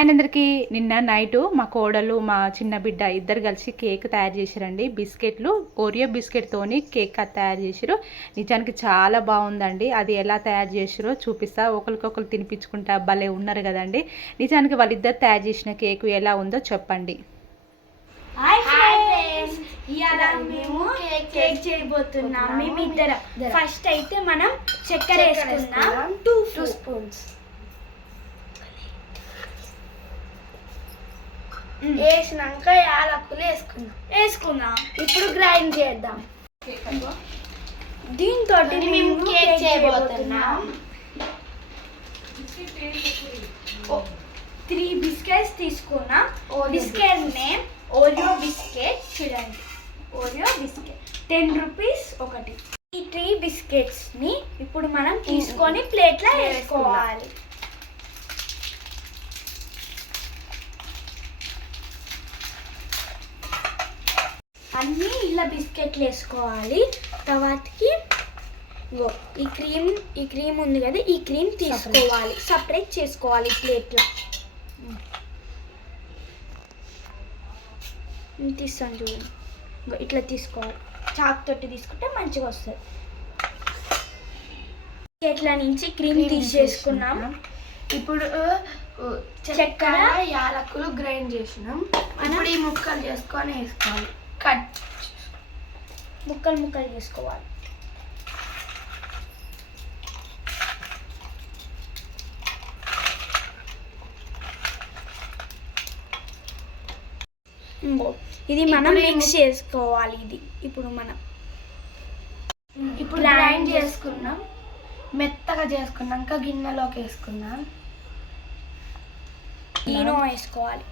అందరికీ నిన్న నైట్ మా కోడలు మా చిన్న బిడ్డ ఇద్దరు కలిసి కేక్ తయారు చేశారండి. బిస్కెట్లు ఓరియో బిస్కెట్తోని కేక్ తయారు చేసారు నిజానికి చాలా బాగుందండి. అది ఎలా తయారు చేసారో చూపిస్తా. ఒకరికొకరు తినిపించుకుంటా భలే ఉన్నారు కదండి. నిజానికి వాళ్ళిద్దరు తయారు చేసిన కేక్ ఎలా ఉందో చెప్పండి. హాయ్ ఫ్రెండ్స్ ఇవాళ మేము కేక్ చేయబోతున్నాం. మేమిద్దరం. ఫస్ట్ అయితే మనం చక్కెర వేసుకుందాం. టూ టూ స్పూన్స్ వేసినాక యాలకులు వేసుకుందాం వేసుకుందాం ఇప్పుడు గ్రైండ్ చేద్దాం. దీంతో మేము కేక్ చేయబోతున్నాం. త్రీ బిస్కెట్స్ తీసుకున్నాం. బిస్కెట్ నేమ్ ఓరియో బిస్కెట్ చూడండి. ఓరియో బిస్కెట్ టెన్ రూపీస్ ఒకటి. ఈ త్రీ బిస్కెట్స్ని ఇప్పుడు మనం తీసుకొని ప్లేట్లో వేసుకోవాలి. అన్నీ ఇలా బిస్కెట్లు వేసుకోవాలి. తర్వాతకి ఈ క్రీమ్ ఈ క్రీమ్ ఉంది కదా ఈ క్రీమ్ తీసుకోవాలి. సపరేట్ చేసుకోవాలి ప్లేట్లో. తీస్తాను చూడండి ఇట్లా తీసుకోవాలి. చాక్ తోటి తీసుకుంటే మంచిగా వస్తుంది. ఇట్లా నుంచి క్రీమ్ తీసేసుకున్నాం. ఇప్పుడు చక్కెర యాలకులు గ్రైండ్ చేసినాం. ఇప్పుడు ఈ ముక్కలు చేసుకొని వేసుకోవాలి. కట్ ముక్కలు ముక్కలు చేసుకోవాలి. ఇది మనం మిక్స్ చేసుకోవాలి ఇది. ఇప్పుడు మనం ఇప్పుడు గ్రైండ్ చేసుకున్నాం. మెత్తగా చేసుకున్నాక గిన్నెలోకి వేసుకుందాం. ఈనో వేసుకోవాలి.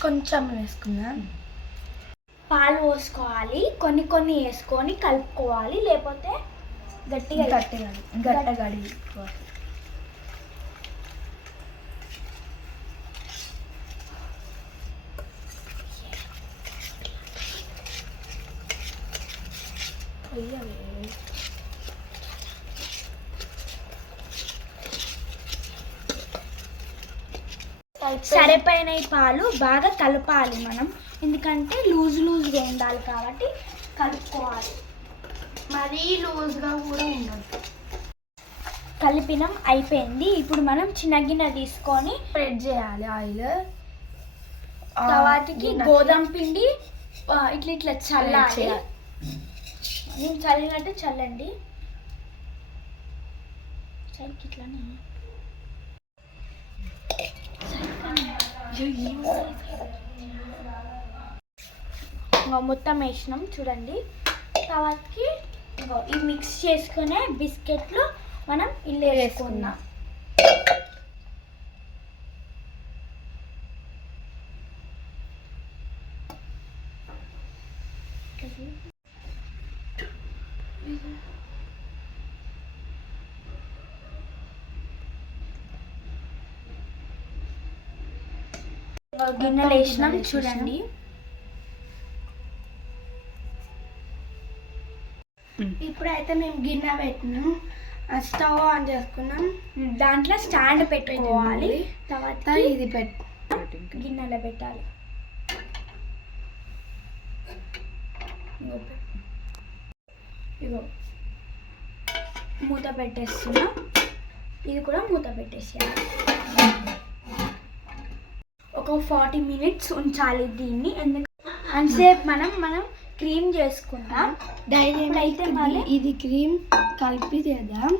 కొంచెం వేసుకుందాం. పాలు పోసుకోవాలి కొన్ని కొన్ని వేసుకొని కలుపుకోవాలి లేకపోతే గట్టిగా గట్టిగా గట్టగడి సరిపోయిన పాలు బాగా కలపాలి మనం. ఎందుకంటే లూజ్ లూజ్గా ఉండాలి కాబట్టి కలుపుకోవాలి. మరీ లూజ్గా కూడా ఉండదు. కలిపినం అయిపోయింది. ఇప్పుడు మనం చిన్న గిన్నె తీసుకొని స్ప్రెడ్ చేయాలి ఆయిల్. తర్వాతకి గోధుమ పిండి ఇట్లా ఇట్లా చల్లాలి. నేను చల్లినట్టు చల్లండి. సరికి ఇట్లానే ఇంకో మొత్తం వేసినాం చూడండి. తర్వాతకి ఇంకో ఈ మిక్స్ చేసుకునే బిస్కెట్లు మనం ఇల్లు వేసుకుందాం. గిన్నెలు వేసినాం చూడండి. ఇప్పుడైతే మేము గిన్నె పెట్టినాం. స్టవ్ ఆన్ చేసుకున్నాం. దాంట్లో స్టాండ్ పెట్టుకోవాలి. తర్వాత ఇది పెట్ గిన్నెలో పెట్టాలి. ఇగో. మూత పెట్టేస్తున్నా. ఇది కూడా మూత పెట్టేసేయాలి. ఒక ఫార్టీ మినిట్స్ ఉంచాలి దీన్ని. అంతసేపు మనం మనం క్రీమ్ చేసుకుందాం. డైరీ అయితే మళ్ళీ- ఇది క్రీమ్ కలిపి చేద్దాం.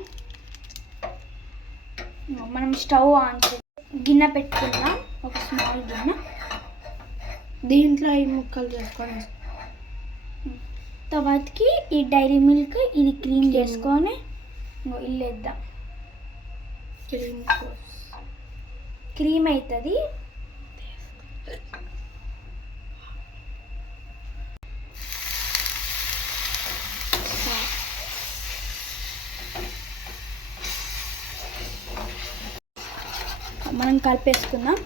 మనం స్టవ్ ఆన్ చే గిన్నె పెట్టుకుందాం. ఒక స్మాల్ గిన్నె. దీంట్లో ఈ ముక్కలు చేసుకొని. తర్వాతకి ఈ డైరీ మిల్క్ ఇది క్రీమ్ చేసుకొని ఇల్లు వేద్దాం క్రీమ్. క్రీమ్ అవుతుంది. మనం కలిపేసుకుందాం.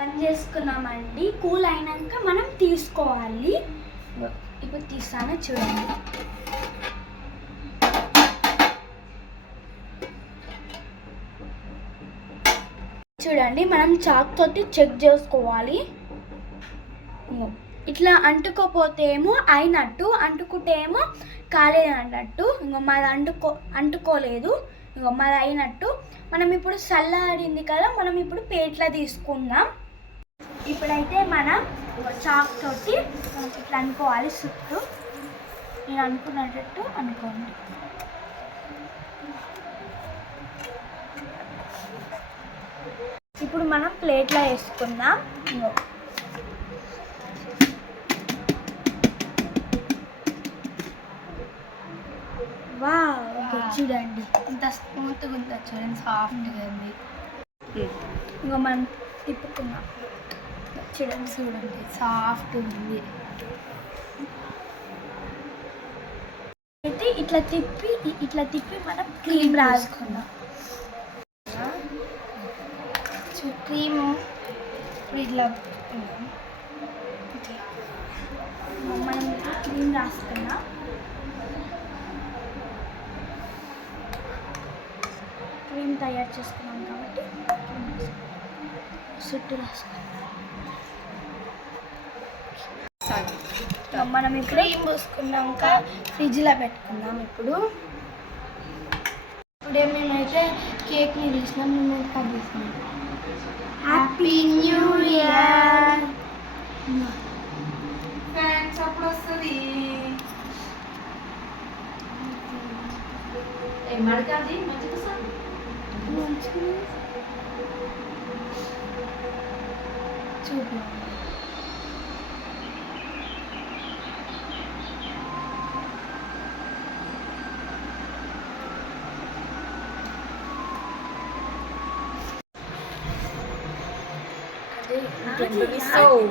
పని చేసుకున్నామండి. కూల్ అయినాక మనం తీసుకోవాలి. ఇప్పుడు తీస్తాను చూడండి. చూడండి మనం చాక్ తోటి చెక్ చేసుకోవాలి. ఇట్లా అంటుకోపోతే ఏమో అయినట్టు అంటుకుంటే ఏమో కాలేదు అన్నట్టు ఇంకో మాది అంటుకో అంటుకోలేదు. ఇంకో మాది అయినట్టు. మనం ఇప్పుడు చల్లారింది కదా మనం ఇప్పుడు పేట్ల తీసుకుందాం. ఇప్పుడైతే మనం చాక్ తోటి ఇట్లా అనుకోవాలి చుట్టూ నేను అనుకున్నట్టు అనుకోండి. ఇప్పుడు మనం ప్లేట్లో వేసుకుందాం. ఇంగో. చూడండి. ఇంత స్మూత్గా ఉందా చూడండి సాఫ్ట్గా ఉంది. ఇంకో మనం తిప్పుకుందాం. చూడండి చూడండి సాఫ్ట్ ఉంది. అయితే ఇట్లా తిప్పి ఇట్లా తిప్పి మనం క్రీమ్ రాసుకుందాం. క్రీము ఇట్లా మనం క్రీమ్ రాసుకున్నాం క్రీమ్ తయారు చేసుకున్నాం కాబట్టి cream రాసుకుందాం. చుట్టూ మనం ఇప్పుడు క్రీమ్ పోసుకున్నాక ఫ్రిడ్జ్లో పెట్టుకుందాం ఇప్పుడు ఇప్పుడే మేమైతే కేక్ని తీసినాం మేము కట్ చేసినాం Happy New Year. Friends, of Marika ji, Marika san. Marika. Chupa. 你看，你瘦。